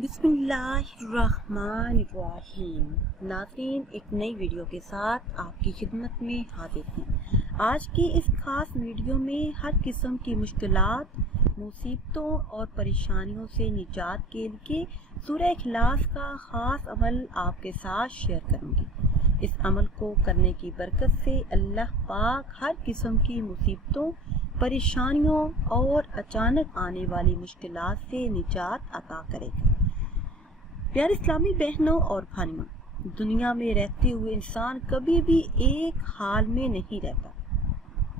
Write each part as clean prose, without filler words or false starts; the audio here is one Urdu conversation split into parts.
بسم اللہ الرحمن الرحیم۔ ناظرین، ایک نئی ویڈیو کے ساتھ آپ کی خدمت میں حاضر ہیں۔ آج کی اس خاص ویڈیو میں ہر قسم کی مشکلات، مصیبتوں اور پریشانیوں سے نجات کے لیے سورہ اخلاص کا خاص عمل آپ کے ساتھ شیئر کروں گی۔ اس عمل کو کرنے کی برکت سے اللہ پاک ہر قسم کی مصیبتوں، پریشانیوں اور اچانک آنے والی مشکلات سے نجات عطا کرے گا۔ پیارے اسلامی بہنوں اور بھائیوں، دنیا میں رہتے ہوئے انسان کبھی بھی ایک حال میں نہیں رہتا۔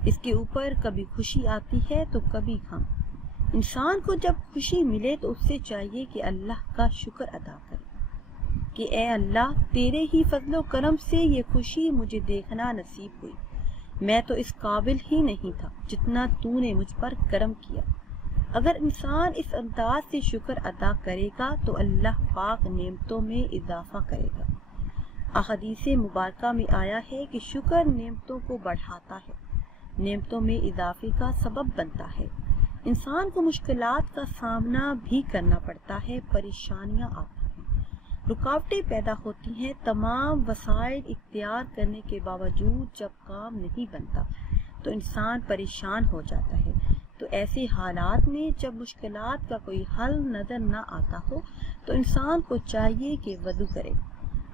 اس کے اوپر کبھی خوشی آتی ہے تو کبھی غم۔ انسان کو جب خوشی ملے تو اس سے چاہیے کہ اللہ کا شکر ادا کرے کہ اے اللہ، تیرے ہی فضل و کرم سے یہ خوشی مجھے دیکھنا نصیب ہوئی۔ میں تو اس قابل ہی نہیں تھا جتنا تو نے مجھ پر کرم کیا۔ اگر انسان اس انداز سے شکر ادا کرے گا تو اللہ پاک نعمتوں میں اضافہ کرے گا۔ احادیث مبارکہ میں آیا ہے کہ شکر نعمتوں کو بڑھاتا ہے، نعمتوں میں اضافے کا سبب بنتا ہے۔ انسان کو مشکلات کا سامنا بھی کرنا پڑتا ہے، پریشانیاں آتی ہیں، رکاوٹیں پیدا ہوتی ہیں۔ تمام وسائل اختیار کرنے کے باوجود جب کام نہیں بنتا تو انسان پریشان ہو جاتا ہے۔ تو ایسے حالات میں جب مشکلات کا کوئی حل نظر نہ آتا ہو تو انسان کو چاہیے کہ وضو کرے،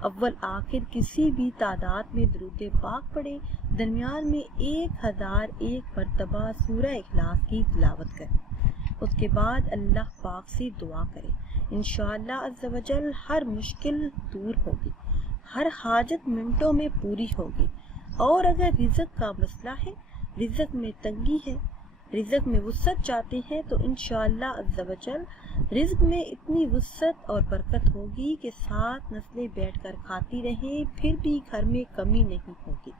اول آخر کسی بھی تعداد میں درود پاک پڑھے، درمیان میں 1001 مرتبہ سورہ اخلاص کی تلاوت کرے، اس کے بعد اللہ پاک سے دعا کرے۔ انشاءاللہ عز و جل ہر مشکل دور ہوگی، ہر حاجت منٹوں میں پوری ہوگی۔ اور اگر رزق کا مسئلہ ہے، رزق میں تنگی ہے، رزق میں وسعت چاہتے ہیں تو انشاءاللہ عز و جل رزق میں اتنی وسعت اور برکت ہوگی کہ 7 نسلیں بیٹھ کر کھاتی رہیں پھر بھی گھر میں کمی نہیں ہوگی۔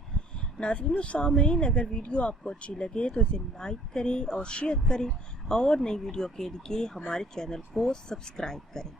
ناظرین و سامعین، اگر ویڈیو آپ کو اچھی لگے تو اسے لائک کریں اور شیئر کریں اور نئی ویڈیو کے لیے ہمارے چینل کو سبسکرائب کریں۔